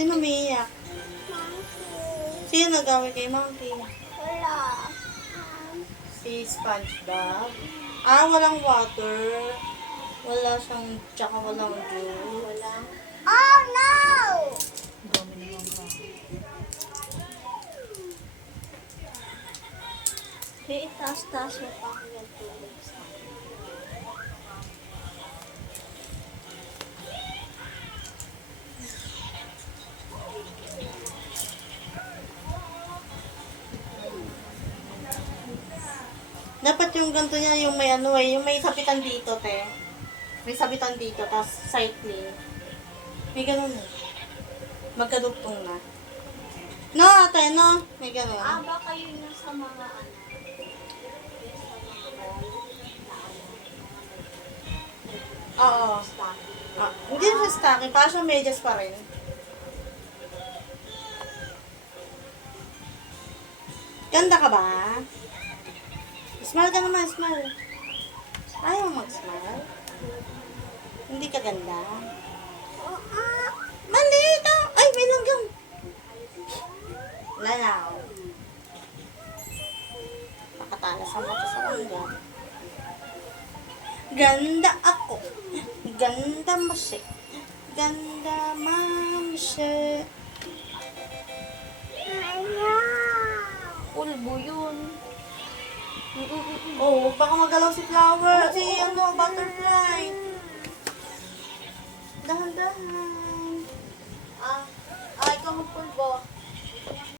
Sino umiiyak? Monkey. Sino nag-away kay Monkey? Wala. Si SpongeBob. Ah, walang water. Wala siyang, tsaka walang juice. Wala. Oh no! Dami naman ka. Kaya itaas-taas mo pa ako yung tubig sa akin. Dapat yung ganito niya, yung may ano eh, yung may sabitan dito, te. May sabitan dito, tapos cycling. May ganun eh. Magkadugtong na. No, ate, no? May ganun. Ah, baka yun yung sa mga ano. Yung sa mga ball na ano. Oo. Stocking. Ah, hindi na siya stocking, para siya medyas pa rin. Ganda ka ba? Smile ka naman, smile. Ayaw mo mag-smile? Hindi ka ganda? Mali ito! Ay, may langgam! Lalaw. Nakatalas ang mata sa langgam. Ganda ako. Ganda masya. Ganda mamsya. Pulbo yun. Oh, baka magalaw si flower. Si ano, butterfly.